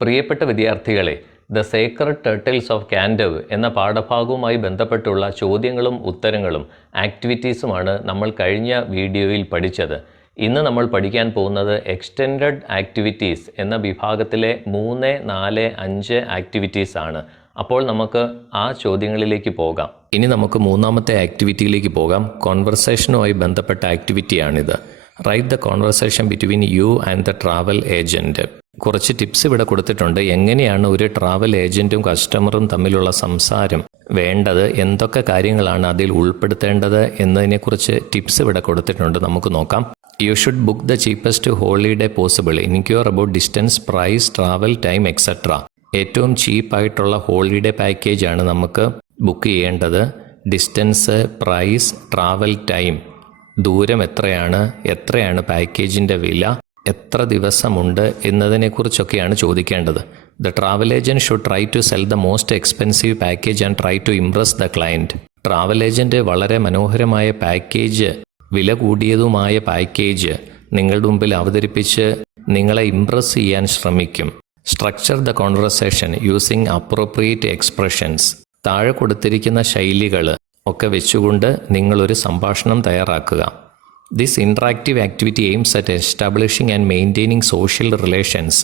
പ്രിയപ്പെട്ട വിദ്യാർത്ഥികളെ, the Sacred turtles of കാൻഡവ് എന്ന പാഠഭാഗവുമായി ബന്ധപ്പെട്ടുള്ള ചോദ്യങ്ങളും ഉത്തരങ്ങളും ആക്ടിവിറ്റീസുമാണ് നമ്മൾ കഴിഞ്ഞ വീഡിയോയിൽ പഠിച്ചത്. ഇന്ന് നമ്മൾ പഠിക്കാൻ പോകുന്നത് എക്സ്റ്റെൻഡഡ് ആക്ടിവിറ്റീസ് എന്ന വിഭാഗത്തിലെ 3, 4, 5 ആക്ടിവിറ്റീസ് ആണ്. അപ്പോൾ നമുക്ക് ആ ചോദ്യങ്ങളിലേക്ക് പോകാം. ഇനി നമുക്ക് മൂന്നാമത്തെ ആക്ടിവിറ്റിയിലേക്ക് പോകാം. കോൺവെർസേഷനുമായി ബന്ധപ്പെട്ട ആക്ടിവിറ്റിയാണിത്. Write the conversation between you and the travel agent. കുറച്ച് ടിപ്സ് ഇവിടെ കൊടുത്തിട്ടുണ്ട്. എങ്ങനെയാണ് ഒരു ട്രാവൽ ഏജൻറ്റും കസ്റ്റമറും തമ്മിലുള്ള സംസാരം വേണ്ടത്, എന്തൊക്കെ കാര്യങ്ങളാണ് അതിൽ ഉൾപ്പെടുത്തേണ്ടത് എന്നതിനെക്കുറിച്ച് ടിപ്സ് ഇവിടെ കൊടുത്തിട്ടുണ്ട്. നമുക്ക് നോക്കാം. You should book the cheapest holiday possible. Inquire about distance, price, travel time etcetera. ഏറ്റവും ചീപ്പായിട്ടുള്ള ഹോളിഡേ പാക്കേജാണ് നമുക്ക് ബുക്ക് ചെയ്യേണ്ടത്. ഡിസ്റ്റൻസ്, പ്രൈസ്, ട്രാവൽ ടൈം, ദൂരം എത്രയാണ് പാക്കേജിൻ്റെ വില, എത്ര ദിവസമുണ്ട് എന്നതിനെക്കുറിച്ചൊക്കെയാണ് ചോദിക്കേണ്ടത്. The travel agent should try to sell the most expensive package and try to impress the client. Travel agent വളരെ മനോഹരമായ പാക്കേജ്, വില കൂടിയതുമായ പാക്കേജ് നിങ്ങളുടെ മുമ്പിൽ അവതരിപ്പിച്ച് നിങ്ങളെ ഇംപ്രസ് ചെയ്യാൻ ശ്രമിക്കും. Structure the conversation using appropriate expressions. താഴെ കൊടുത്തിരിക്കുന്ന ശൈലികൾ ഒക്കെ വെച്ചുകൊണ്ട് നിങ്ങളൊരു സംഭാഷണം തയ്യാറാക്കുക. This interactive activity aims at establishing and maintaining social relations,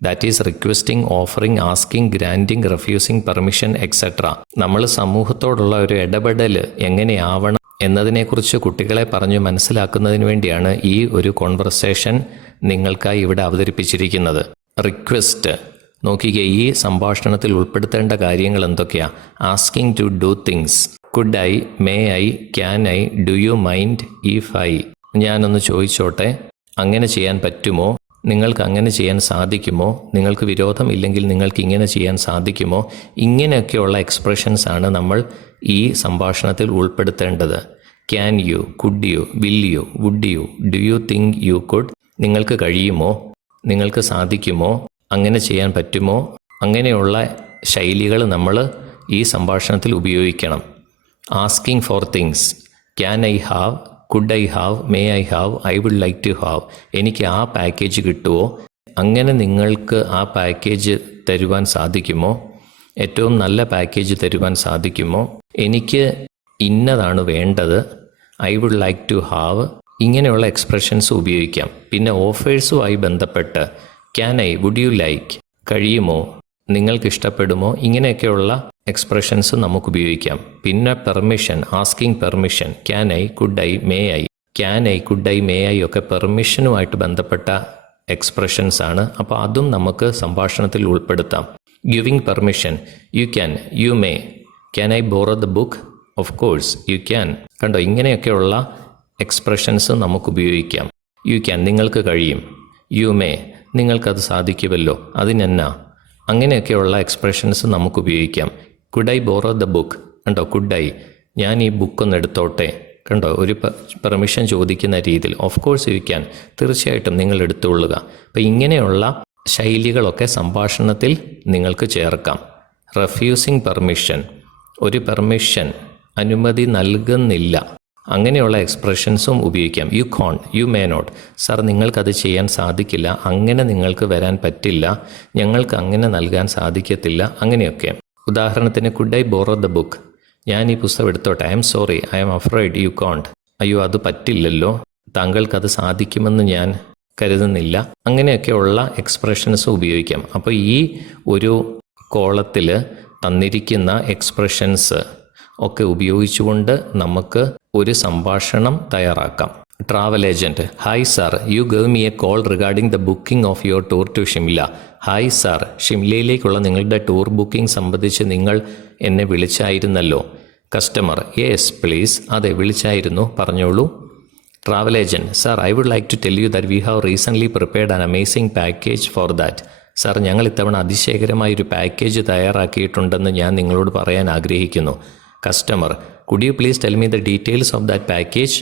that is requesting, offering, asking, granting, refusing permission, etc. നമ്മൾ സമൂഹത്തോടുള്ള ഒരു ഇടപെടൽ എങ്ങനെയാവണം എന്നതിനെക്കുറിച്ച് കുട്ടികളെ പറഞ്ഞു മനസ്സിലാക്കുന്നതിന് വേണ്ടിയാണ് ഈ ഒരു കോൺവെർസേഷൻ നിങ്ങൾക്കായി ഇവിടെ അവതരിപ്പിച്ചിരിക്കുന്നത്. റിക്വസ്റ്റ് നോക്കിക്കേ, ഈ സംഭാഷണത്തിൽ ഉൾപ്പെടുത്തേണ്ട കാര്യങ്ങൾ എന്തൊക്കെയാണ്? Asking to do things. Could I, may I, can I, do you mind if I. ഞാനൊന്ന് ചോദിച്ചോട്ടെ, അങ്ങനെ ചെയ്യാൻ പറ്റുമോ? നിങ്ങൾക്ക് അങ്ങനെ ചെയ്യാൻ സാധിക്കുമോ? നിങ്ങൾക്ക് വിരോധമില്ലെങ്കിൽ നിങ്ങൾക്ക് ഇങ്ങനെ ചെയ്യാൻ സാധിക്കുമോ? ഇങ്ങനെയൊക്കെയുള്ള എക്സ്പ്രഷൻസ് ആണ് നമ്മൾ ഈ സംഭാഷണത്തിൽ ഉൾപ്പെടുത്തേണ്ടത്. Can you, could you, will you, would you, do you think you could. നിങ്ങൾക്ക് കഴിയുമോ? നിങ്ങൾക്ക് സാധിക്കുമോ? അങ്ങനെ ചെയ്യാൻ പറ്റുമോ? അങ്ങനെയുള്ള ശൈലികൾ നമ്മൾ ഈ സംഭാഷണത്തിൽ ഉപയോഗിക്കണം. Asking for things. Can I have, could I have, may I have, I would like to have. എനിക്ക് ആ പാക്കേജ് കിട്ടുമോ? അങ്ങനെ നിങ്ങൾക്ക് ആ പാക്കേജ് തരുവാൻ സാധിക്കുമോ? ഏറ്റവും നല്ല പാക്കേജ് തരുവാൻ സാധിക്കുമോ? എനിക്ക് ഇന്നതാണ് വേണ്ടത്, I would like to have. ഇങ്ങനെയുള്ള എക്സ്പ്രഷൻസ് ഉപയോഗിക്കാം. പിന്നെ ഓഫേഴ്സുമായി ബന്ധപ്പെട്ട് can I, would you like, കഴിയുമോ, നിങ്ങൾക്ക് ഇഷ്ടപ്പെടുമോ, ഇങ്ങനെയൊക്കെയുള്ള എക്സ്പ്രഷൻസ് നമുക്ക് ഉപയോഗിക്കാം. പിന്നെ permission, asking permission. Can I, could I, may I. Can I, could I, may I ഒക്കെ പെർമിഷനുമായിട്ട് ബന്ധപ്പെട്ട എക്സ്പ്രഷൻസ് ആണ്. അപ്പോൾ അതും നമുക്ക് സംഭാഷണത്തിൽ ഉൾപ്പെടുത്താം. Giving permission. You can, you may. Can I borrow the book? Of course you can. കണ്ടോ, ഇങ്ങനെയൊക്കെയുള്ള എക്സ്പ്രഷൻസ് നമുക്ക് ഉപയോഗിക്കാം. യു ക്യാൻ, നിങ്ങൾക്ക് കഴിയും. യു മേ, നിങ്ങൾക്കത് സാധിക്കുമല്ലോ, അതിനെന്നാ. അങ്ങനെയൊക്കെയുള്ള എക്സ്പ്രഷൻസ് നമുക്ക് ഉപയോഗിക്കാം. Could I borrow the book? കണ്ടോ, കുഡ് ഐ, ഞാൻ ഈ ബുക്കൊന്ന് എടുത്തോട്ടെ. കണ്ടോ, ഒരു പെർമിഷൻ ചോദിക്കുന്ന രീതിയിൽ. ഓഫ് കോഴ്സ് യു ക്യാൻ, തീർച്ചയായിട്ടും നിങ്ങൾ എടുത്തുകൊള്ളുക. അപ്പോൾ ഇങ്ങനെയുള്ള ശൈലികളൊക്കെ സംഭാഷണത്തിൽ നിങ്ങൾക്ക് ചേർക്കാം. Refusing permission. ഒരു പെർമിഷൻ, അനുമതി നൽകുന്നില്ല, അങ്ങനെയുള്ള എക്സ്പ്രഷൻസും ഉപയോഗിക്കാം. You can't, you may not. Sir, നിങ്ങൾക്കത് ചെയ്യാൻ സാധിക്കില്ല, അങ്ങനെ നിങ്ങൾക്ക് വരാൻ പറ്റില്ല, ഞങ്ങൾക്ക് അങ്ങനെ നൽകാൻ സാധിക്കത്തില്ല, അങ്ങനെയൊക്കെ. ഉദാഹരണത്തിന്, could I borrow the book? ഞാൻ ഈ പുസ്തകം എടുത്തോട്ടെ? I'm sorry, I'm afraid you can't. അയ്യോ, അത് പറ്റില്ലല്ലോ, താങ്കൾക്കത് സാധിക്കുമെന്ന് ഞാൻ കരുതുന്നില്ല. അങ്ങനെയൊക്കെയുള്ള എക്സ്പ്രഷൻസ് ഉപയോഗിക്കാം. അപ്പോൾ ഈ ഒരു കോളത്തിൽ തന്നിരിക്കുന്ന എക്സ്പ്രഷൻസ് ഒക്കെ ഉപയോഗിച്ചുകൊണ്ട് നമുക്ക് ഒരു സംഭാഷണം തയ്യാറാക്കാം. Travel agent. Hi sir, you gave me a call regarding the booking of your tour to Shimla. ഹായ് സാർ, ഷിംലയിലേക്കുള്ള നിങ്ങളുടെ ടൂർ ബുക്കിംഗ് സംബന്ധിച്ച് നിങ്ങൾ എന്നെ വിളിച്ചായിരുന്നല്ലോ. കസ്റ്റമർ. Yes please. അതെ, വിളിച്ചായിരുന്നു, പറഞ്ഞോളൂ. Travel agent. Sir, I would like to tell you that we have recently prepared an amazing package for that. Sir, ഞങ്ങൾ ഇത്തവണ അതിശയകരമായൊരു പാക്കേജ് തയ്യാറാക്കിയിട്ടുണ്ടെന്ന് ഞാൻ നിങ്ങളോട് പറയാൻ ആഗ്രഹിക്കുന്നു. Customer. Could you please tell me the details of that package?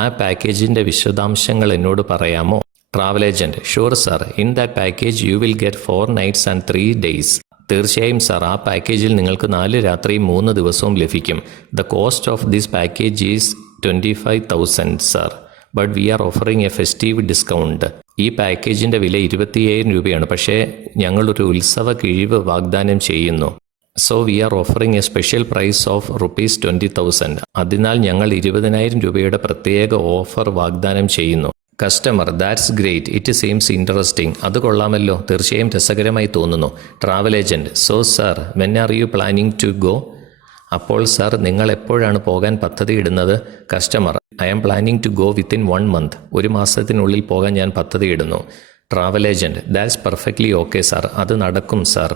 ആ പാക്കേജിൻ്റെ വിശദാംശങ്ങൾ എന്നോട് പറയാമോ? Travel agent. Sure sir, in that package you will get 4 nights and 3 days. തീർച്ചയായും സാർ, ആ പാക്കേജിൽ നിങ്ങൾക്ക് 4 രാത്രിയും 3 ദിവസവും ലഭിക്കും. The cost of this package is 25,000 sir, but we are offering a festive discount. ഈ പാക്കേജിൻ്റെ വില 25,000 രൂപയാണ്. പക്ഷേ ഞങ്ങളൊരു ഉത്സവ കിഴിവ് വാഗ്ദാനം ചെയ്യുന്നു. So we are offering a special price of ₹20,000. അതിനാൽ ഞങ്ങൾ 20,000 രൂപയുടെ പ്രത്യേക ഓഫർ വാഗ്ദാനം ചെയ്യുന്നു. Customer: that's great, it seems interesting. അത് കൊള്ളാമല്ലോ, തീർച്ചയായും രസകരമായി തോന്നുന്നു. Travel agent: so sir, when are you planning to go? അപ്പോൾ സർ, നിങ്ങൾ എപ്പോഴാണ് പോകാൻ പദ്ധതിയിടുന്നത്? Customer: I am planning to go within 1 month. 1 മാസത്തിനുള്ളിൽ പോകാൻ ഞാൻ പദ്ധതിയിടുന്നു. Travel agent: that's perfectly okay sir, അത് നടക്കും sir.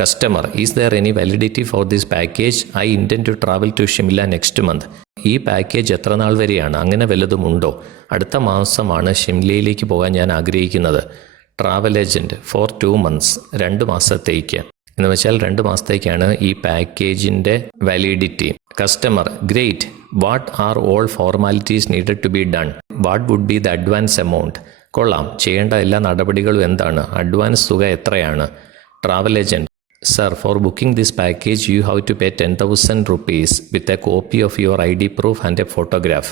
Customer: is there any validity for this package? I intend to travel to Shimla next month. ഈ പാക്കേജ് എത്ര നാൾ വരെയാണ്? അങ്ങനെ വല്ലതുമുണ്ടോ? അടുത്ത മാസമാണ് ഷിംലയിലേക്ക് പോകാൻ ഞാൻ ആഗ്രഹിക്കുന്നത്. ട്രാവൽ ഏജൻറ്റ്: ഫോർ 2 months, 2 മാസത്തേക്ക്. എന്ന് വെച്ചാൽ 2 മാസത്തേക്കാണ് ഈ പാക്കേജിൻ്റെ validity. Customer: great, what are all formalities needed to be done? What would be the advance amount? കൊള്ളാം, ചെയ്യേണ്ട എല്ലാ നടപടികളും എന്താണ്? അഡ്വാൻസ് തുക എത്രയാണ്? Travel agent: sir, for booking this package you have to pay 10,000 rupees with a copy of your ID proof and a photograph.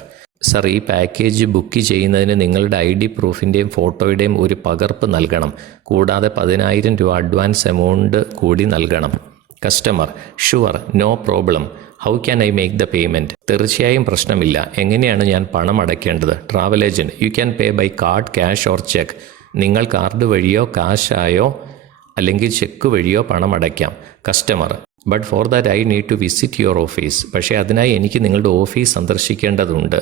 Sir, ഈ package book ചെയ്യുന്നതിന് നിങ്ങളുടെ ID പ്രൂഫിൻ്റെയും ഫോട്ടോയുടെയും ഒരു പകർപ്പ് നൽകണം. കൂടാതെ 10,000 രൂപ അഡ്വാൻസ് എമൗണ്ട് കൂടി നൽകണം. Customer: sure, no problem. How can I make the payment? തീർച്ചയായും പ്രശ്നമില്ല. എങ്ങനെയാണ് ഞാൻ പണം അടയ്ക്കേണ്ടത്? Travel agent: you can pay by card, cash or cheque. നിങ്ങൾ കാർഡ് വഴിയോ കാശായോ അല്ലെങ്കിൽ ചെക്ക് വഴിയോ പണം അടയ്ക്കാം. Customer: but for that I need to visit your office. പക്ഷേ അതിനായി എനിക്ക് നിങ്ങളുടെ ഓഫീസ് സന്ദർശിക്കേണ്ടതുണ്ട്.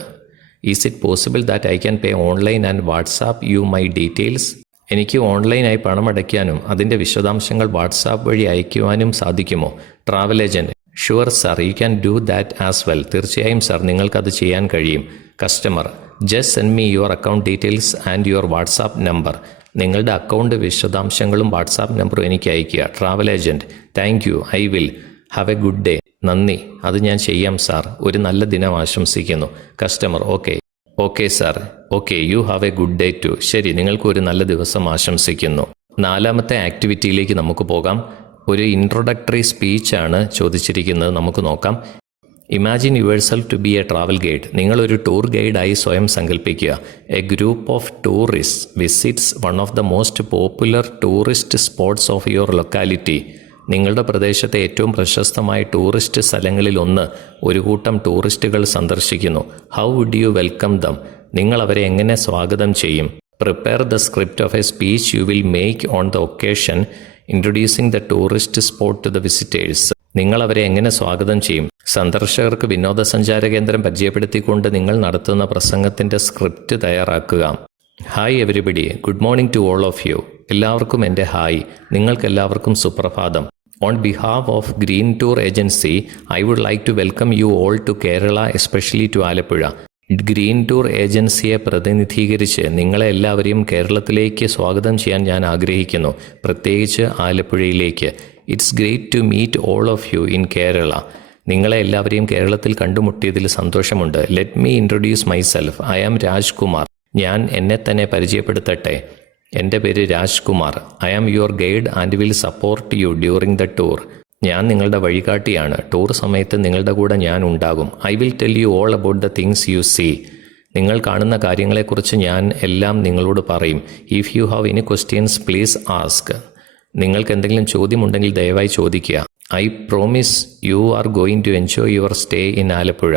Is it possible that I can pay online and WhatsApp you my details? എനിക്ക് ഓൺലൈനായി പണം അടയ്ക്കാനും അതിൻ്റെ വിശദാംശങ്ങൾ വാട്സാപ്പ് വഴി അയക്കുവാനും സാധിക്കുമോ? Travel agent: sure sir, you can do that as well. തീർച്ചയായും സർ, നിങ്ങൾക്കത് ചെയ്യാൻ കഴിയും. Customer: just send me your account details and your WhatsApp number. നിങ്ങളുടെ അക്കൗണ്ട് വിശദാംശങ്ങളും വാട്സാപ്പ് നമ്പറും എനിക്ക് അയയ്ക്കുക. Travel agent: thank you, I will. Have a good day. നന്ദി, അത് ഞാൻ ചെയ്യാം സാർ. ഒരു നല്ല ദിനം ആശംസിക്കുന്നു. Customer: okay sir. Okay, you have a good day too. ശരി, നിങ്ങൾക്ക് ഒരു നല്ല ദിവസം ആശംസിക്കുന്നു. 4ാമത്തെ ആക്ടിവിറ്റിയിലേക്ക് നമുക്ക് പോകാം. ഒരു ഇൻട്രൊഡക്ടറി സ്പീച്ചാണ് ചോദിച്ചിരിക്കുന്നത്. നമുക്ക് നോക്കാം. Imagine yourself to be a travel guide. നിങ്ങളൊരു ടൂർ ഗൈഡായി സ്വയം സങ്കല്പിക്കുക. A group of tourist visits one of the most popular tourist spots of your locality. നിങ്ങളുടെ പ്രദേശത്തെ ഏറ്റവും പ്രശസ്തമായ ടൂറിസ്റ്റ് സ്ഥലങ്ങളിലൊന്ന് ഒരു കൂട്ടം ടൂറിസ്റ്റുകൾ സന്ദർശിക്കുന്നു. How would you welcome them? നിങ്ങൾ അവരെ എങ്ങനെ സ്വാഗതം ചെയ്യും? Prepare the script of a speech you will make on the occasion introducing the tourist spot to the visitors. നിങ്ങൾ അവരെ എങ്ങനെ സ്വാഗതം ചെയ്യും? സന്ദർശകർക്ക് വിനോദസഞ്ചാര കേന്ദ്രം പരിചയപ്പെടുത്തിക്കൊണ്ട് നിങ്ങൾ നടത്തുന്ന പ്രസംഗത്തിൻ്റെ സ്ക്രിപ്റ്റ് തയ്യാറാക്കുക. Hi everybody, good morning to all of you. എല്ലാവർക്കും എൻ്റെ ഹായ്. നിങ്ങൾക്കെല്ലാവർക്കും സുപ്രഭാതം. On behalf of Green Tour Agency I would like to welcome you all to Kerala, especially to Alappuzha. Green Tour ഏജൻസിയെ പ്രതിനിധീകരിച്ച് നിങ്ങളെ എല്ലാവരെയും കേരളത്തിലേക്ക് സ്വാഗതം ചെയ്യാൻ ഞാൻ ആഗ്രഹിക്കുന്നു, പ്രത്യേകിച്ച് ആലപ്പുഴയിലേക്ക്. It's great to meet all of you in Kerala. നിങ്ങളെ എല്ലാവരെയും കേരളത്തിൽ കണ്ടുമുട്ടിയതിൽ സന്തോഷമുണ്ട്. Let me introduce myself. I am Rajkumar. ഞാൻ എന്നെ തന്നെ പരിചയപ്പെടുത്തട്ടെ. എൻ്റെ പേര് Rajkumar. I am your guide and will support you during the tour. ഞാൻ നിങ്ങളുടെ വഴികാട്ടിയാണ്. ടൂർ സമയത്ത് നിങ്ങളുടെ കൂടെ ഞാൻ ഉണ്ടാകും. I will tell you all about the things you see. നിങ്ങൾ കാണുന്ന കാര്യങ്ങളെക്കുറിച്ച് ഞാൻ എല്ലാം നിങ്ങളോട് പറയും. If you have any questions please ask. നിങ്ങൾക്ക് എന്തെങ്കിലും ചോദ്യമുണ്ടെങ്കിൽ ദയവായി ചോദിക്കുക. I promise you are going to enjoy your stay in Alappuzha.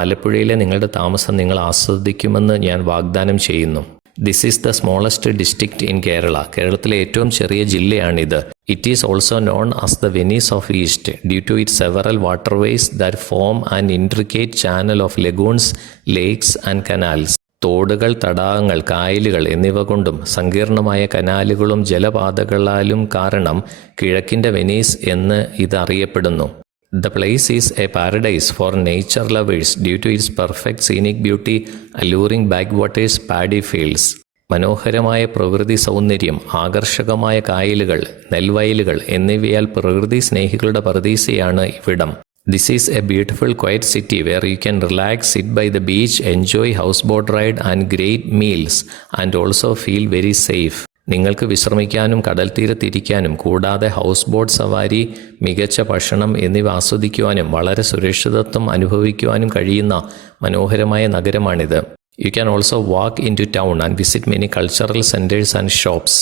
ആലപ്പുഴയിലെ നിങ്ങളുടെ താമസം നിങ്ങൾ ആസ്വദിക്കുമെന്ന് ഞാൻ വാഗ്ദാനം ചെയ്യുന്നു. This is the smallest district in Kerala. കേരളത്തിലെ ഏറ്റവും ചെറിയ ജില്ലയാണിത്. It is also known as the Venice of East due to it several waterways that form an intricate channel of lagoons, lakes and canals. തോടുകൾ, തടാകങ്ങൾ, കായലുകൾ എന്നിവ കൊണ്ടും സങ്കീർണമായ കനാലുകളും ജലപാതകളാലും കാരണം കിഴക്കിൻ്റെ വെനീസ് എന്ന് ഇത് അറിയപ്പെടുന്നു. The place is a paradise for nature lovers due to its perfect scenic beauty, alluring backwaters, paddy fields. മനോഹരമായ പ്രകൃതി സൗന്ദര്യം, ആകർഷകമായ കായലുകൾ, നെൽവയലുകൾ എന്നിവയാൽ പ്രകൃതി സ്നേഹികളുടെ പറുദീസയാണ് ഇവിടം. This is a beautiful quiet city where you can relax, sit by the beach, enjoy houseboat ride and great meals and also feel very safe. നിങ്ങൾക്ക് വിശ്രമിക്കാനും കടൽ തീരത്തിരിക്കാനും കൂടാതെ ഹൗസ് ബോട്ട് സവാരി, മികച്ച ഭക്ഷണം എന്നിവ ആസ്വദിക്കുവാനും വളരെ സുരക്ഷിതത്വം അനുഭവിക്കുവാനും കഴിയുന്ന മനോഹരമായ നഗരമാണിത്. You can also walk into town and visit many cultural centers and shops.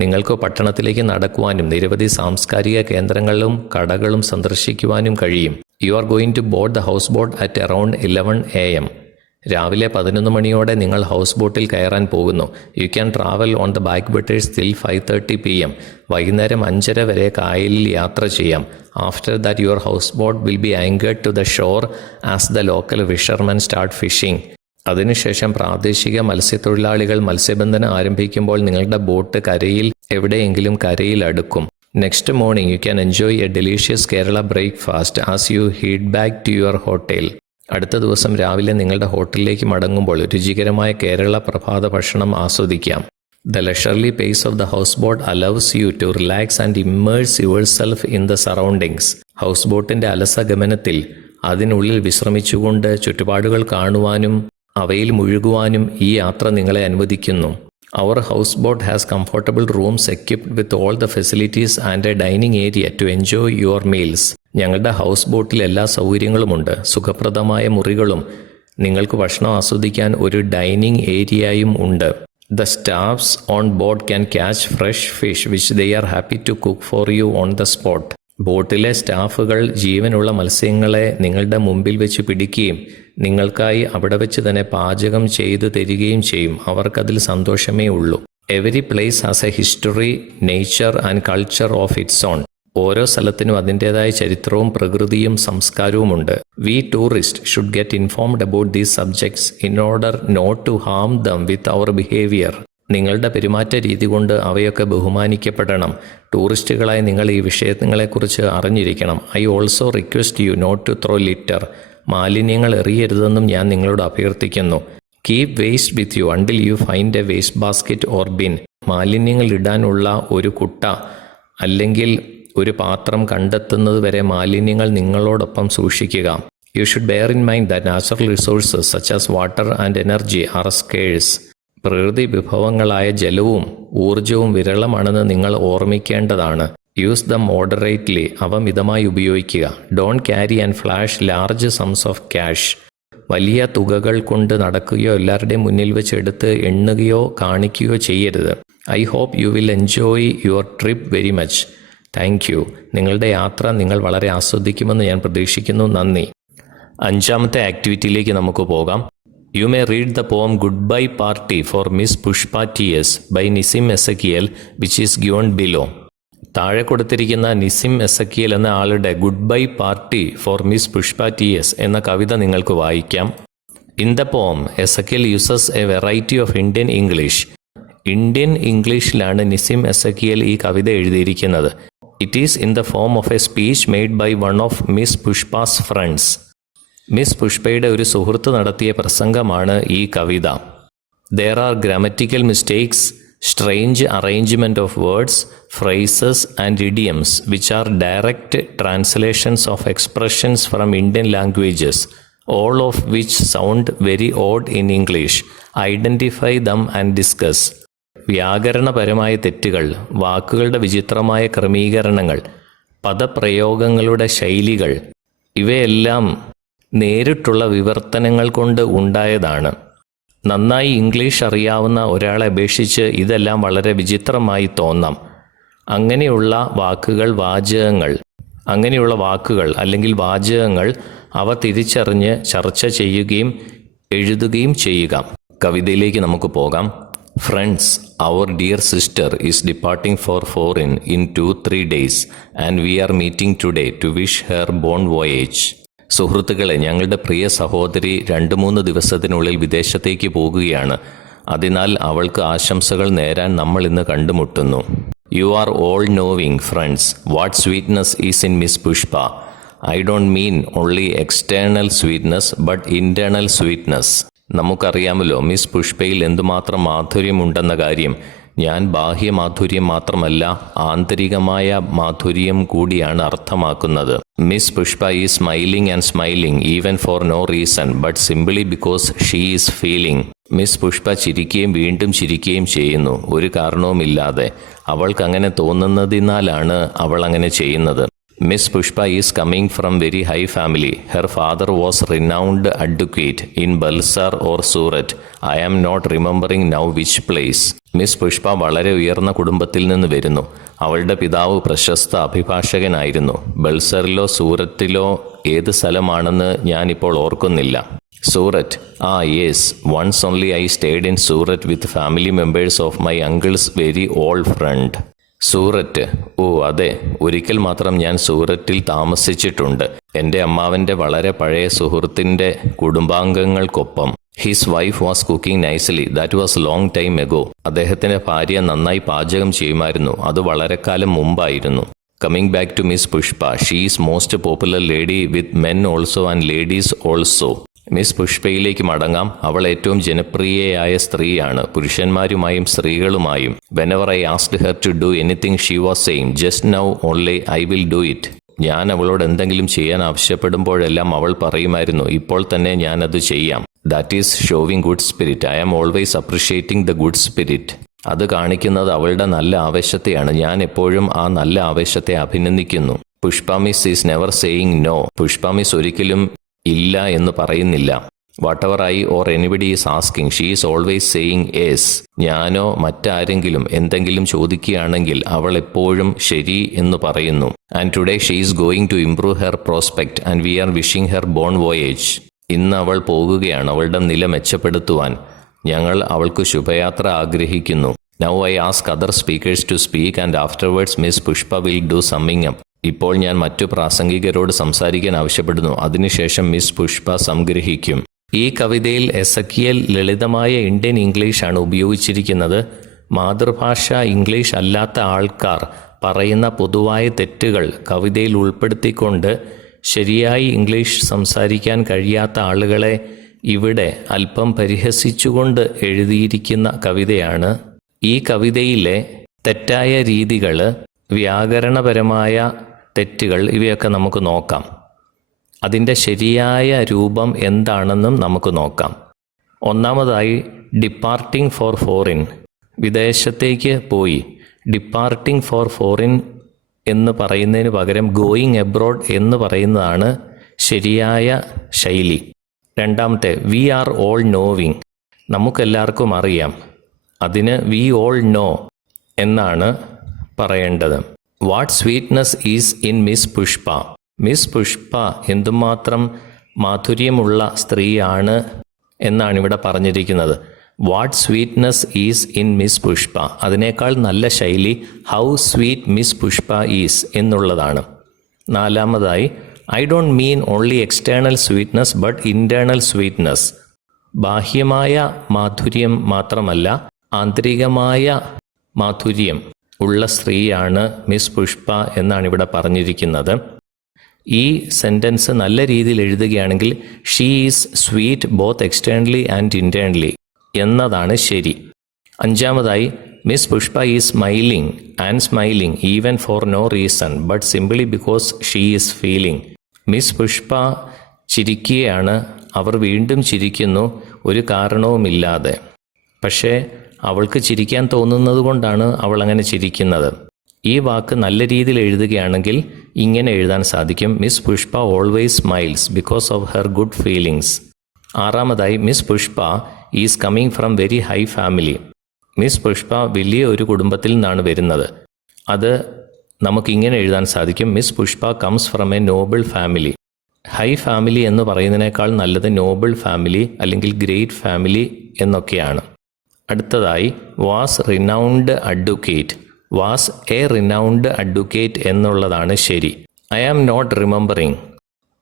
നിങ്ങൾക്ക് പട്ടണത്തിലേക്ക് നടക്കുവാനും നിരവധി സാംസ്കാരിക കേന്ദ്രങ്ങളും കടകളും സന്ദർശിക്കുവാനും കഴിയും. You are going to board the houseboat at around 11 a.m. രാവിലെ 11 മണിയോടെ നിങ്ങൾ ഹൗസ് ബോട്ടിൽ കയറാൻ പോകുന്നു. You can travel on the backwaters till 5:30 p.m. വൈകുന്നേരം 5:30 വരെ കായലിൽ യാത്ര ചെയ്യാം. After that your house boat will be anchored to the shore as the local fishermen start fishing. അതിനുശേഷം പ്രാദേശിക മത്സ്യത്തൊഴിലാളികൾ മത്സ്യബന്ധനം ആരംഭിക്കുമ്പോൾ നിങ്ങളുടെ ബോട്ട് കരയിൽ എവിടെയെങ്കിലും കരയിൽ അടുക്കും. Next morning you can enjoy a delicious Kerala breakfast as you head back to your hotel. അടുത്ത ദിവസം രാവിലെ നിങ്ങളുടെ ഹോട്ടലിലേക്ക് മടങ്ങുമ്പോൾ രുചികരമായ കേരള പ്രഭാത ഭക്ഷണം ആസ്വദിക്കാം. The leisurely pace of the houseboat allows you to relax and immerse yourself in the surroundings. House ബോട്ടിൻ്റെ അലസഗമനത്തിൽ അതിനുള്ളിൽ വിശ്രമിച്ചുകൊണ്ട് ചുറ്റുപാടുകൾ കാണുവാനും അവയിൽ മുഴുകുവാനും ഈ യാത്ര നിങ്ങളെ അനുവദിക്കുന്നു. Our houseboat has comfortable rooms equipped with all the facilities and a dining area to enjoy your meals. ഞങ്ങളുടെ ഹൗസ് ബോട്ടിൽ എല്ലാ സൗകര്യങ്ങളുമുണ്ട്. സുഖപ്രദമായ മുറികളും നിങ്ങൾക്ക് ഭക്ഷണം ആസ്വദിക്കാൻ ഒരു ഡൈനിങ് ഏരിയയും ഉണ്ട്. The staffs on board can catch fresh fish which they are happy to cook for you on the spot. ബോട്ടിലെ സ്റ്റാഫുകൾ ജീവനുള്ള മത്സ്യങ്ങളെ നിങ്ങളുടെ മുമ്പിൽ വെച്ച് പിടിക്കുകയും നിങ്ങൾക്കായി അവിടെ വെച്ച് തന്നെ പാചകം ചെയ്തു തരികയും ചെയ്യും. അവർക്കതിൽ സന്തോഷമേ ഉള്ളൂ. Every place has a history, nature and culture of its own. ഓരോ സ്ഥലത്തിനും അതിൻ്റേതായ ചരിത്രവും പ്രകൃതിയും സംസ്കാരവുമുണ്ട്. We tourist should get informed about these subjects in order not to harm them with our behaviour. നിങ്ങളുടെ പെരുമാറ്റ രീതി കൊണ്ട് അവയൊക്കെ ബഹുമാനിക്കപ്പെടണം. ടൂറിസ്റ്റുകളായി നിങ്ങൾ ഈ വിഷയങ്ങളെക്കുറിച്ച് അറിഞ്ഞിരിക്കണം. I also request you not to throw litter. മാലിന്യങ്ങൾ എറിയരുതെന്നും ഞാൻ നിങ്ങളോട് അഭ്യർത്ഥിക്കുന്നു. Keep waste with you until you find a waste basket or bin. മാലിന്യങ്ങൾ ഇടാനുള്ള ഒരു കുട്ട അല്ലെങ്കിൽ ഒരു പാത്രം കണ്ടെത്തുന്നത് വരെ മാലിന്യങ്ങൾ നിങ്ങളോടൊപ്പം സൂക്ഷിക്കുക. You should bear in mind that natural resources such as water and energy are scarce. പ്രകൃതി വിഭവങ്ങളായ ജലവും ഊർജവും വിരളമാണെന്ന് നിങ്ങൾ ഓർമ്മിക്കേണ്ടതാണ്. Use them moderately. അവ മിതമായി ഉപയോഗിക്കുക. Don't carry and flash large sums of cash. വലിയ തുകകൾ കൊണ്ട് നടക്കുകയോ എല്ലാവരുടെയും മുന്നിൽ വെച്ച് എടുത്ത് എണ്ണുകയോ കാണിക്കുകയോ ചെയ്യരുത്. I hope you will enjoy your trip very much. Thank you. നിങ്ങളുടെ യാത്ര നിങ്ങൾ വളരെ ആസ്വദിക്കുമെന്ന് ഞാൻ പ്രതീക്ഷിക്കുന്നു. നന്ദി. 5ാമത്തെ ആക്ടിവിറ്റിയിലേക്ക് നമുക്ക് പോകാം. You may read the poem Goodbye Party for Miss Pushpa T.S. by Nissim Ezekiel which is given below. താഴെ കൊടുത്തിരിക്കുന്ന നിസിം എസക്കിയൽ എന്ന ആളുടെ goodbye party for Miss Pushpa T.S. എന്ന കവിത നിങ്ങൾക്ക് വായിക്കാം. In the poem Ezekiel uses a variety of Indian English. Indian ഇംഗ്ലീഷിലാണ് നിസിം എസക്കിയൽ ഈ കവിത എഴുതിയിരിക്കുന്നത്. It is in the form of a speech made by one of Miss Pushpa's friends. Miss പുഷ്പയുടെ ഒരു സുഹൃത്ത് നടത്തിയ പ്രസംഗമാണ് ഈ കവിത. There are grammatical mistakes, strange arrangement of words, phrases and idioms which are direct translations of expressions from Indian languages, all of which sound very odd in English. Identify them and discuss. വ്യാകരണപരമായ തെറ്റുകൾ, വാക്കുകളുടെ വിചിത്രമായ ക്രമീകരണങ്ങൾ, പദപ്രയോഗങ്ങളുടെ ശൈലികൾ ഇവയെല്ലാം നേരിട്ടുള്ള വിവർത്തനങ്ങൾ കൊണ്ട് ഉണ്ടായതാണ്. നന്നായി ഇംഗ്ലീഷ് അറിയാവുന്ന ഒരാളെ അപേക്ഷിച്ച് ഇതെല്ലാം വളരെ വിചിത്രമായി തോന്നാം. അങ്ങനെയുള്ള വാക്കുകൾ അല്ലെങ്കിൽ വാചകങ്ങൾ അവ തിരിച്ചറിഞ്ഞ് ചർച്ച ചെയ്യുകയും എഴുതുകയും ചെയ്യുക. കവിതയിലേക്ക് നമുക്ക് പോകാം. Friends, our dear sister is departing for foreign in 2-3 days and we are meeting today to wish her bon voyage. സുഹൃത്തുക്കളെ, ഞങ്ങളുടെ പ്രിയ സഹോദരി 2-3 ദിവസത്തിനുള്ളിൽ വിദേശത്തേക്ക് പോകുകയാണ്. അതിനാൽ അവൾക്ക് ആശംസകൾ നേരാൻ നമ്മൾ ഇന്ന് കണ്ടുമുട്ടുന്നു. You are all knowing friends what sweetness is in miss Pushpa. I don't mean only external sweetness but internal sweetness. നമുക്കറിയാമല്ലോ മിസ് പുഷ്പയിൽ എന്തുമാത്രം മാധുര്യമുണ്ടെന്ന കാര്യം. ഞാൻ ബാഹ്യമാധുര്യം മാത്രമല്ല ആന്തരികമായ മാധുര്യം കൂടിയാണ് അർത്ഥമാക്കുന്നത്. Miss Pushpa is smiling and smiling even for no reason but simply because she is feeling. Miss Pushpa ചിരിക്കുകയും വീണ്ടും ചിരിക്കുകയും ചെയ്യുന്നു, ഒരു കാരണവുമില്ലാതെ. അവൾക്ക് അങ്ങനെ തോന്നുന്നതിനാലാണ് അവൾ അങ്ങനെ ചെയ്യുന്നത്. Miss Pushpa is coming from very high family. Her father was renowned advocate in Balsar or Surat. I am not remembering now which place. Miss Pushpa വളരെ ഉയർന്ന കുടുംബത്തിൽ നിന്ന് വരുന്നു. അവളുടെ പിതാവ് പ്രശസ്ത അഭിഭാഷകനായിരുന്നു. ബൾസറിലോ സൂറത്തിലോ ഏത് സ്ഥലമാണെന്ന് ഞാനിപ്പോൾ ഓർക്കുന്നില്ല. Surat. Yes. Once only I stayed in Surat with family members of my uncle's very old friend. Surat. അതെ, ഒരിക്കൽ മാത്രം ഞാൻ സൂററ്റിൽ താമസിച്ചിട്ടുണ്ട്. എൻ്റെ അമ്മാവൻ്റെ വളരെ പഴയ സുഹൃത്തിൻ്റെ കുടുംബാംഗങ്ങൾക്കൊപ്പം. His wife was cooking nicely. That was long time ago. അദ്ദേഹത്തിൻ്റെ ഭാര്യ നന്നായി പാചകം ചെയ്യുമായിരുന്നു. അത് വളരെ കാലം മുമ്പായിരുന്നു. Coming back to Miss Pushpa, she is most popular lady with men also and ladies also. Miss പുഷ്പയിലേക്ക് മടങ്ങാം. അവൾ ഏറ്റവും ജനപ്രിയയായ സ്ത്രീയാണ്, പുരുഷന്മാരുമായും സ്ത്രീകളുമായും. Whenever I asked her to do anything she was saying just now only I will do it. ഞാൻ അവളോട് എന്തെങ്കിലും ചെയ്യാൻ ആവശ്യപ്പെടുമ്പോഴെല്ലാം അവൾ പറയുമായിരുന്നു, ഇപ്പോൾ തന്നെ ഞാനത് ചെയ്യാം. That is showing good spirit. I am always appreciating the good spirit. അത് കാണിക്കുന്നത് അവളുടെ നല്ല ആവേശത്തെയാണ്. ഞാൻ എപ്പോഴും ആ നല്ല ആവേശത്തെ അഭിനന്ദിക്കുന്നു. Pushpa miss is never saying no. Pushpa miss ഒരിക്കലും ഇല്ല എന്ന് പറയുന്നില്ല. Whatever I or anybody is asking she is always saying yes. ഞാനോ മറ്റാരെങ്കിലും എന്തെങ്കിലും ചോദിക്കുകയാണെങ്കിൽ അവൾ എപ്പോഴും ശരി എന്ന് പറയുന്നു. And today she is going to improve her prospect and we are wishing her bon voyage. ഇന്ന് അവൾ പോകുകയാണ് അവളുടെ നില മെച്ചപ്പെടുത്തുവാൻ. ഞങ്ങൾ അവൾക്ക് ശുഭയാത്ര ആഗ്രഹിക്കുന്നു. Now I ask other speakers to speak and afterwards miss Pushpa will do summing up. ഇപ്പോൾ ഞാൻ മറ്റു പ്രാസംഗികരോട് സംസാരിക്കാൻ ആവശ്യപ്പെടുന്നു. അതിനുശേഷം മിസ് പുഷ്പ സംഗ്രഹിക്കും. ഈ കവിതയിൽ എസക്കിയൽ ലളിതമായ ഇന്ത്യൻ ഇംഗ്ലീഷാണ് ഉപയോഗിച്ചിരിക്കുന്നത്. മാതൃഭാഷ ഇംഗ്ലീഷ് അല്ലാത്ത ആൾക്കാർ പറയുന്ന പൊതുവായ തെറ്റുകൾ കവിതയിൽ ഉൾപ്പെടുത്തിക്കൊണ്ട് ശരിയായി ഇംഗ്ലീഷ് സംസാരിക്കാൻ കഴിയാത്ത ആളുകളെ ഇവിടെ അല്പം പരിഹസിച്ചുകൊണ്ട് എഴുതിയിരിക്കുന്ന കവിതയാണ്. ഈ കവിതയിലെ തെറ്റായ രീതികൾ, വ്യാകരണപരമായ തെറ്റുകൾ, ഇവയൊക്കെ നമുക്ക് നോക്കാം. അതിൻ്റെ ശരിയായ രൂപം എന്താണെന്നും നമുക്ക് നോക്കാം. ഒന്നാമതായി ഡിപ്പാർട്ടിംഗ് ഫോർ ഫോറിൻ, വിദേശത്തേക്ക് പോയി. ഡിപ്പാർട്ടിംഗ് ഫോർ ഫോറിൻ എന്ന് പറയുന്നതിന് പകരം ഗോയിങ് എബ്രോഡ് എന്ന് പറയുന്നതാണ് ശരിയായ ശൈലി. രണ്ടാമത്തെ വി ആർ ഓൾ നോവിങ്, നമുക്കെല്ലാവർക്കും അറിയാം. അതിന് വി ഓൾ നോ എന്നാണ് പറയേണ്ടത്. What sweetness is in miss Pushpa. Miss Pushpa എന്തുമാത്രം മാധുര്യമുള്ള സ്ത്രീയാണ് എന്നാണ് ഇവിടെ പറഞ്ഞിരിക്കുന്നത്. What sweetness is in miss Pushpa. അതിനേക്കാൾ നല്ല ശൈലി how sweet miss Pushpa is എന്നുള്ളതാണ്. നാലാമതായി I don't mean only external sweetness but internal sweetness. ബാഹ്യമായ മാധുര്യം മാത്രമല്ല, ആന്തരികമായ മാധുര്യം ഉള്ള സ്ത്രീയാണ് മിസ് പുഷ്പ എന്നാണ് ഇവിടെ പറഞ്ഞിരിക്കുന്നത്. ഈ സെൻറ്റൻസ് നല്ല രീതിയിൽ എഴുതുകയാണെങ്കിൽ she is sweet both externally and internally എന്നതാണ് ശരി. അഞ്ചാമതായി Miss Pushpa is smiling and smiling even for no reason but simply because she is feeling. Miss Pushpa ചിരിക്കുകയാണ്, അവർ വീണ്ടും ചിരിക്കുന്നു, ഒരു കാരണവുമില്ലാതെ. പക്ഷേ അവൾക്ക് ചിരിക്കാൻ തോന്നുന്നത് കൊണ്ടാണ് അവൾ അങ്ങനെ ചിരിക്കുന്നത്. ഈ വാക്ക് നല്ല രീതിയിൽ എഴുതുകയാണെങ്കിൽ ഇങ്ങനെ എഴുതാൻ സാധിക്കും, Miss Pushpa always smiles because of her good feelings. ആറാമതായി Miss Pushpa is coming from very high family. Miss Pushpa വലിയ ഒരു കുടുംബത്തിൽ നിന്നാണ് വരുന്നത്. അത് നമുക്കിങ്ങനെ എഴുതാൻ സാധിക്കും, Miss Pushpa comes from a noble family. High family എന്ന് പറയുന്നതിനേക്കാൾ നല്ലത് നോബിൾ ഫാമിലി അല്ലെങ്കിൽ ഗ്രേറ്റ് ഫാമിലി എന്നൊക്കെയാണ്. അടുത്തതായി was renowned advocate. Was a renowned advocate എന്നുള്ളതാണ് ശരി. ഐ ആം നോട്ട് റിമെമ്പറിങ്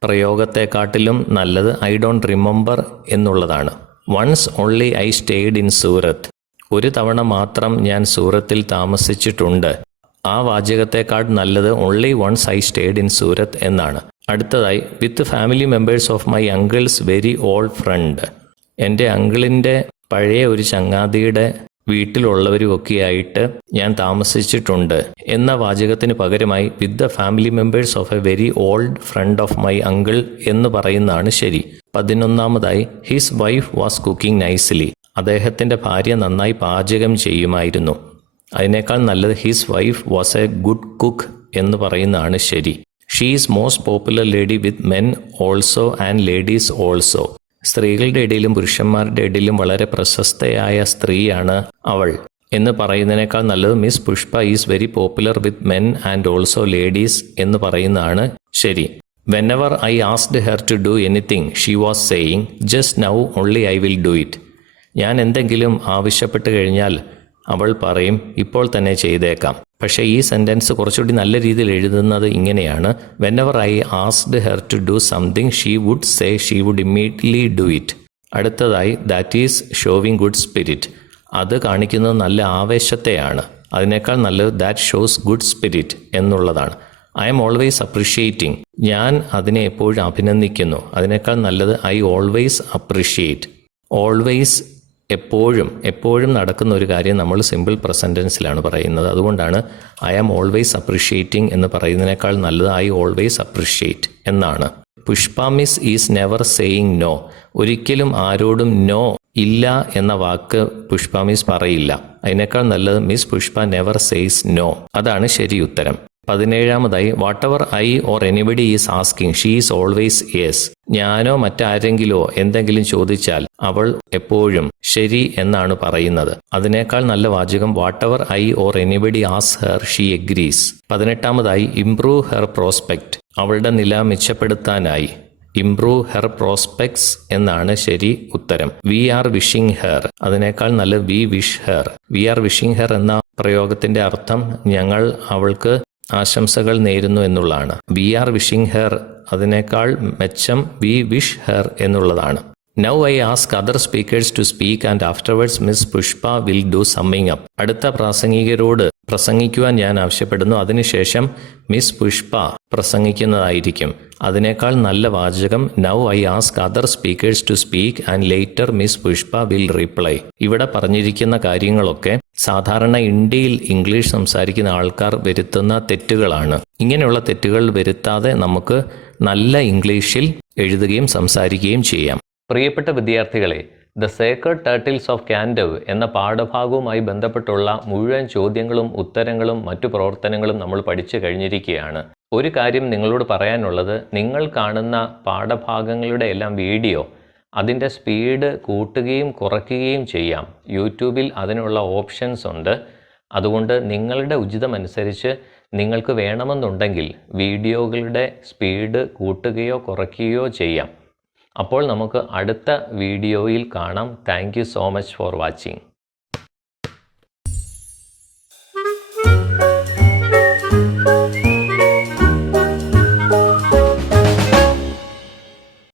പ്രയോഗത്തെക്കാട്ടിലും നല്ലത് ഐ ഡോണ്ട് റിമെമ്പർ എന്നുള്ളതാണ്. Once only I stayed in Surat. ഒരു തവണ മാത്രം ഞാൻ സൂറത്തിൽ താമസിച്ചിട്ടുണ്ട്. ആ വാചകത്തെക്കാൾ നല്ലത് only once I stayed in Surat എന്നാണ്. അടുത്തതായി with family members of my uncle's very old friend. എൻ്റെ അങ്കിളിൻ്റെ പഴയ ഒരു ചങ്ങാതിയുടെ വീട്ടിലുള്ളവരുമൊക്കെയായിട്ട് ഞാൻ താമസിച്ചിട്ടുണ്ട് എന്ന വാചകത്തിന് പകരമായി with the family members of a very old friend of my uncle എന്ന് പറയുന്നതാണ് ശരി. 11ാമതായി his wife was cooking nicely. അദ്ദേഹത്തിൻ്റെ ഭാര്യ നന്നായി പാചകം ചെയ്യുമായിരുന്നു. അതിനേക്കാൾ നല്ലത് his wife was a good cook എന്ന് പറയുന്നതാണ് ശരി. She is most popular lady with men also and ladies also. സ്ത്രീകളുടെ ഇടയിലും പുരുഷന്മാരുടെ ഇടയിലും വളരെ പ്രശസ്തയായ സ്ത്രീയാണ് അവൾ എന്ന് പറയുന്നതിനേക്കാൾ നല്ലത് miss Pushpa is very popular with men and also ladies എന്ന് പറയുന്നതാണ് ശരി. Whenever I asked her to do anything she was saying just now only I will do it. ഞാൻ എന്തെങ്കിലും ആവശ്യപ്പെട്ട് കഴിഞ്ഞാൽ അവൾ പറയും ഇപ്പോൾ തന്നെ ചെയ്തേക്കാം. പക്ഷേ ഈ സെൻറ്റൻസ് കുറച്ചുകൂടി നല്ല രീതിയിൽ എഴുതുന്നത് ഇങ്ങനെയാണ്: whenever I asked her to do something she would say she would immediately do it. അടുത്തതായി that is showing good spirit. അത് കാണിക്കുന്നത് നല്ല ആവേശത്തെയാണ്. അതിനേക്കാൾ നല്ലത് ദാറ്റ് ഷോസ് ഗുഡ് സ്പിരിറ്റ് എന്നുള്ളതാണ്. I am always appreciating. ഞാൻ അതിനെ എപ്പോഴും അഭിനന്ദിക്കുന്നു. അതിനേക്കാൾ നല്ലത് ഐ ഓൾവേസ് അപ്രിഷ്യേറ്റ്. ഓൾവേസ് എപ്പോഴും നടക്കുന്ന ഒരു കാര്യം നമ്മൾ സിമ്പിൾ പ്രസൻറ്റൻസിലാണ് പറയുന്നത്. അതുകൊണ്ടാണ് ഐ ആം ഓൾവേസ് അപ്രിഷ്യേറ്റിംഗ് എന്ന് പറയുന്നതിനേക്കാൾ നല്ലത് ഐ ഓൾവേസ് അപ്രിഷ്യേറ്റ് എന്നാണ്. Pushpa miss is never saying no. ഒരിക്കലും ആരോടും നോ ഇല്ല എന്ന വാക്ക് പുഷ്പ മിസ് പറയില്ല. അതിനേക്കാൾ നല്ലത് miss Pushpa never says no. അതാണ് ശരി ഉത്തരം. 17ാമതായി whatever I or anybody is asking she is always yes. ഞാനോ മറ്റാരെങ്കിലോ എന്തെങ്കിലും ചോദിച്ചാൽ അവൾ എപ്പോഴും ശരി എന്നാണ് പറയുന്നത്. അതിനേക്കാൾ നല്ല വാചകം whatever I or anybody ask her she agrees. 18ാമതായി ഇംപ്രൂവ് ഹെർ പ്രോസ്പെക്റ്റ്. അവളുടെ നില മെച്ചപ്പെടുത്താനായി ഇംപ്രൂവ് ഹെർ പ്രോസ്പെക്ട്സ് എന്നാണ് ശരി ഉത്തരം. We are wishing her. അതിനേക്കാൾ നല്ല we wish her. We are wishing her എന്ന പ്രയോഗത്തിന്റെ അർത്ഥം ഞങ്ങൾ അവൾക്ക് ആശംസകൾ നേരുന്നു എന്നുള്ളതാണ്. വി ആർ വിഷിംഗ് ഹെർ അതിനേക്കാൾ മെച്ചം വി വിഷ് ഹെർ എന്നുള്ളതാണ്. Now I ask other speakers to speak and afterwards miss Pushpa will do summing up. അടുത്ത പ്രാസംഗികരോട് പ്രസംഗിക്കുവാൻ ഞാൻ ആവശ്യപ്പെടുന്നു. അതിനുശേഷം മിസ് പുഷ്പ പ്രസംഗിക്കുന്നതായിരിക്കും. അതിനേക്കാൾ നല്ല വാചകം now I ask other speakers to speak and later miss Pushpa will reply. ഇവിടെ പറഞ്ഞിരിക്കുന്ന കാര്യങ്ങളൊക്കെ സാധാരണ ഇന്ത്യയിൽ ഇംഗ്ലീഷ് സംസാരിക്കുന്ന ആൾക്കാർ വരുത്തുന്ന തെറ്റുകളാണ്. ഇങ്ങനെയുള്ള തെറ്റുകൾ വരുത്താതെ നമുക്ക് നല്ല ഇംഗ്ലീഷിൽ എഴുതുകയും സംസാരിക്കുകയും ചെയ്യാം. പ്രിയപ്പെട്ട വിദ്യാർത്ഥികളെ, ദ സേക്രഡ് ടർട്ടിൽസ് ഓഫ് കാൻഡവ് എന്ന പാഠഭാഗവുമായി ബന്ധപ്പെട്ടുള്ള മുഴുവൻ ചോദ്യങ്ങളും ഉത്തരങ്ങളും മറ്റു പ്രവർത്തനങ്ങളും നമ്മൾ പഠിച്ചു കഴിഞ്ഞിരിക്കുകയാണ്. ഒരു കാര്യം നിങ്ങളോട് പറയാനുള്ളത്, നിങ്ങൾ കാണുന്ന പാഠഭാഗങ്ങളുടെ എല്ലാം വീഡിയോ അതിൻ്റെ സ്പീഡ് കൂട്ടുകയും കുറയ്ക്കുകയും ചെയ്യാം. യൂട്യൂബിൽ അതിനുള്ള ഓപ്ഷൻസ് ഉണ്ട്. അതുകൊണ്ട് നിങ്ങളുടെ ഉചിതമനുസരിച്ച് നിങ്ങൾക്ക് വേണമെന്നുണ്ടെങ്കിൽ വീഡിയോകളുടെ സ്പീഡ് കൂട്ടുകയോ കുറയ്ക്കുകയോ ചെയ്യാം. അപ്പോൾ നമുക്ക് അടുത്ത വീഡിയോയിൽ കാണാം. Thank you so much for watching.